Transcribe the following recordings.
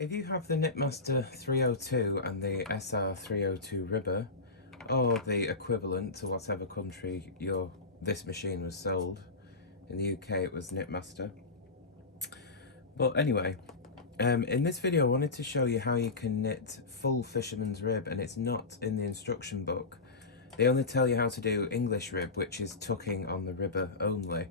If you have the Knitmaster 302 and the SR 302 ribber, or the equivalent to whatever country this machine was sold, in the UK it was Knitmaster. But anyway, in this video I wanted to show you how you can knit full fisherman's rib, and it's not in the instruction book. They only tell you how to do English rib, which is tucking on the ribber only,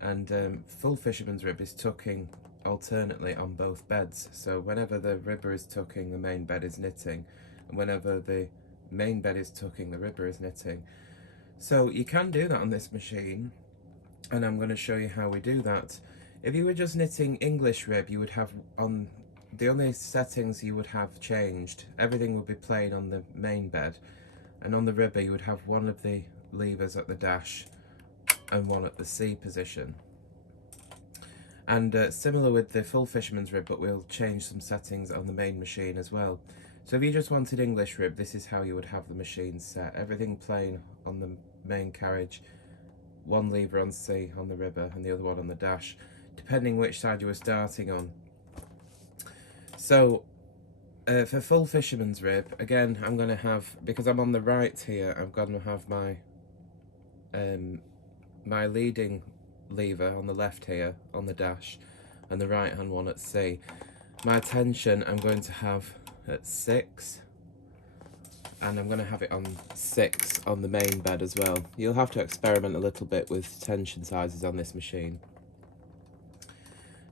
and full fisherman's rib is tucking alternately on both beds. So whenever the ribber is tucking, the main bed is knitting, and whenever the main bed is tucking, the ribber is knitting. So you can do that on this machine, and I'm going to show you how we do that. If you were just knitting English rib, you would have on the only settings you would have changed. Everything would be plain on the main bed, and on the ribber you would have one of the levers at the dash and one at the C position. And similar with the full fisherman's rib, but we'll change some settings on the main machine as well. So if you just wanted English rib, this is how you would have the machine set. Everything plain on the main carriage, one lever on C on the ribber and the other one on the dash, depending which side you were starting on. So for full fisherman's rib, again, I'm going to have, because I'm on the right here, I'm going to have my my leading lever on the left here on the dash and the right hand one at C. My tension I'm going to have at 6, and I'm going to have it on 6 on the main bed as well. You'll have to experiment a little bit with tension sizes on this machine.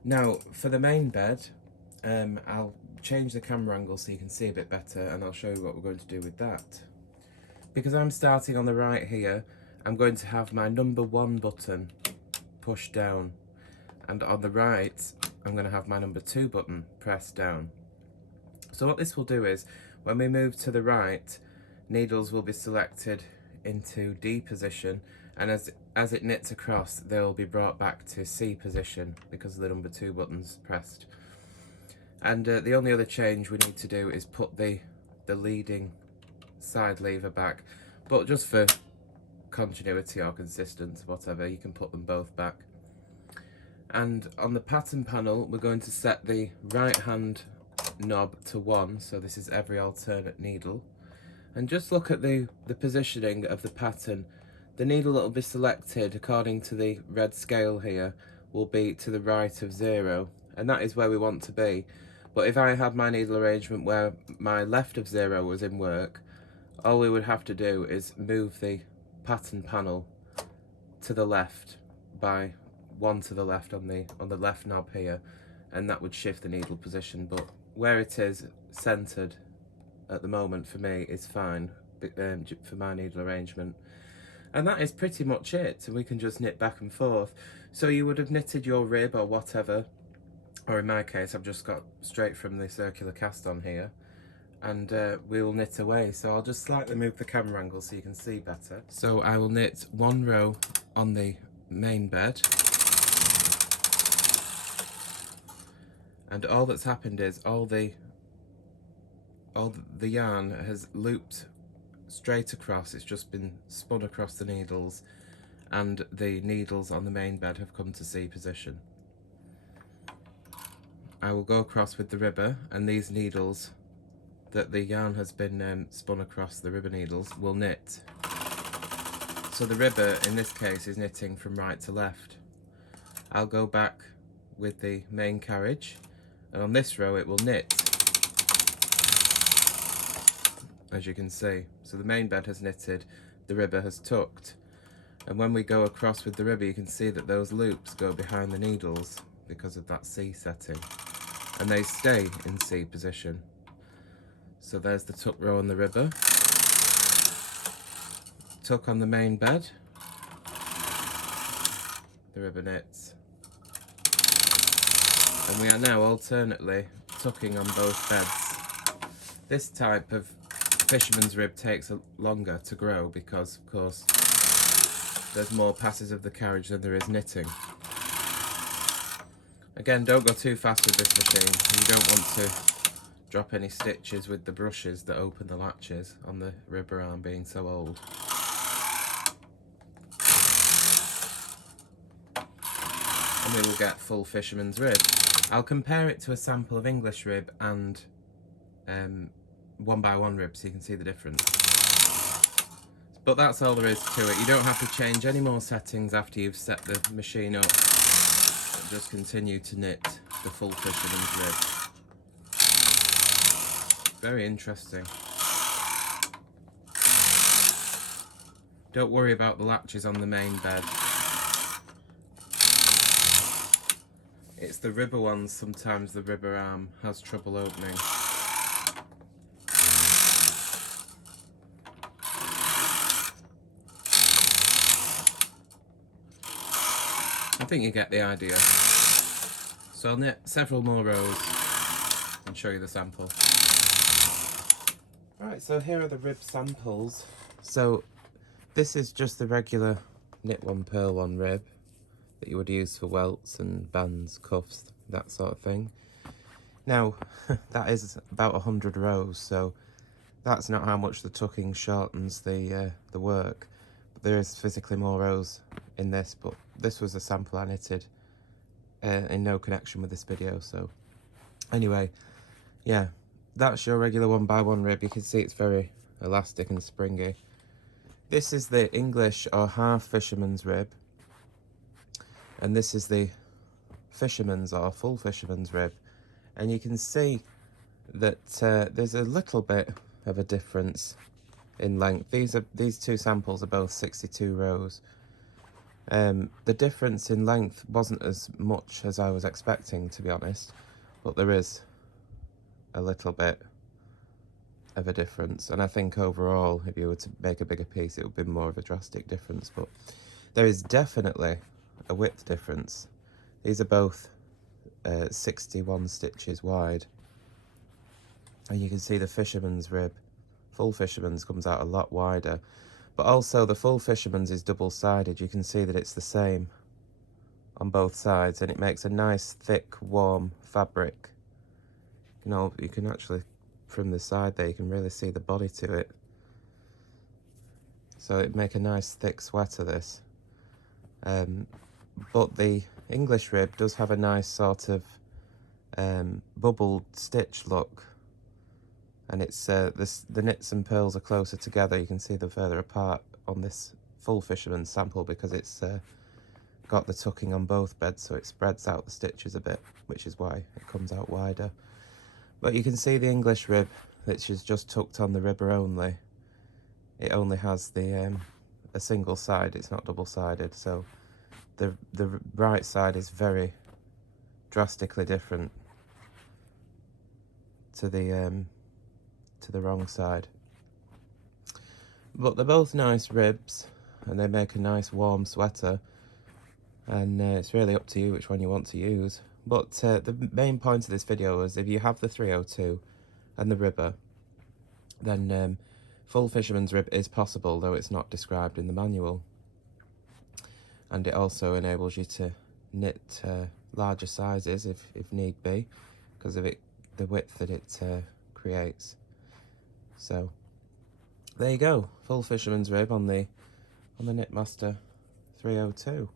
Now for the main bed, I'll change the camera angle so you can see a bit better, and I'll show you what we're going to do with that. Because I'm starting on the right here, I'm going to have my number 1 button pushed down, and on the right I'm going to have my number 2 button pressed down. So what this will do is, when we move to the right, needles will be selected into D position, and as it knits across, they'll be brought back to C position because of the number 2 buttons pressed. And the only other change we need to do is put the leading side lever back, but just for continuity or consistency, whatever, you can put them both back. And on the pattern panel, we're going to set the right hand knob to 1, so this is every alternate needle. And just look at the positioning of the pattern. The needle that will be selected according to the red scale here will be to the right of 0, and that is where we want to be. But if I had my needle arrangement where my left of 0 was in work, all we would have to do is move the pattern panel to the left by 1 to the left on the left knob here, and that would shift the needle position. But where it is centered at the moment for me is fine for my needle arrangement. And that is pretty much it, and we can just knit back and forth. So you would have knitted your rib or whatever, or in my case I've just got straight from the circular cast on here, and we will knit away. So I'll just slightly move the camera angle so you can see better. So I will knit 1 row on the main bed, and all that's happened is all the yarn has looped straight across. It's just been spun across the needles, and the needles on the main bed have come to C position. I will go across with the ribber, and these needles that the yarn has been spun across, the ribber needles, will knit. So the ribber in this case is knitting from right to left. I'll go back with the main carriage, and on this row it will knit, as you can see. So the main bed has knitted, the ribber has tucked, and when we go across with the ribber you can see that those loops go behind the needles because of that C setting, and they stay in C position. So there's the tuck row on the ribber, tuck on the main bed, the ribber knits, and we are now alternately tucking on both beds. This type of fisherman's rib takes longer to grow because, of course, there's more passes of the carriage than there is knitting. Again, don't go too fast with this machine. You don't want to drop any stitches with the brushes that open the latches on the ribber arm being so old. and we will get full fisherman's rib. I'll compare it to a sample of English rib and 1x1 rib so you can see the difference. But that's all there is to it. You don't have to change any more settings after you've set the machine up. Just continue to knit the full fisherman's rib. Very interesting. Don't worry about the latches on the main bed. It's the ribber ones, sometimes the ribber arm has trouble opening. I think you get the idea. So I'll knit several more rows and show you the sample. Right, so here are the rib samples. So this is just the regular knit one, purl one rib that you would use for welts and bands, cuffs, that sort of thing. Now, that is about 100 rows, so that's not how much the tucking shortens the work. But there is physically more rows in this, but this was a sample I knitted in no connection with this video. So anyway, yeah, that's your regular 1x1 rib. You can see it's very elastic and springy. This is the English or half fisherman's rib, and this is the fisherman's or full fisherman's rib. And you can see that there's a little bit of a difference in length. These two samples are both 62 rows. The difference in length wasn't as much as I was expecting, to be honest, but there is a little bit of a difference, and I think overall if you were to make a bigger piece it would be more of a drastic difference, but there is definitely a width difference. These are both 61 stitches wide, and you can see the fisherman's rib, full fisherman's, comes out a lot wider, but also the full fisherman's is double-sided. You can see that it's the same on both sides, and it makes a nice thick warm fabric. You know, you can actually, from the side there, you can really see the body to it, so it'd make a nice thick sweater, this. But the English rib does have a nice sort of bubbled stitch look, and it's the knits and purls are closer together. You can see them further apart on this full fisherman sample because it's got the tucking on both beds, so it spreads out the stitches a bit, which is why it comes out wider. But you can see the English rib, which is just tucked on the ribber only. It only has the a single side, it's not double-sided, so the right side is very drastically different to the wrong side. But they're both nice ribs, and they make a nice warm sweater, and it's really up to you which one you want to use. But the main point of this video is if you have the 302 and the ribber, then full fisherman's rib is possible, though it's not described in the manual. And it also enables you to knit larger sizes if need be, because of the width that it creates. So there you go, full fisherman's rib on the Knitmaster 302.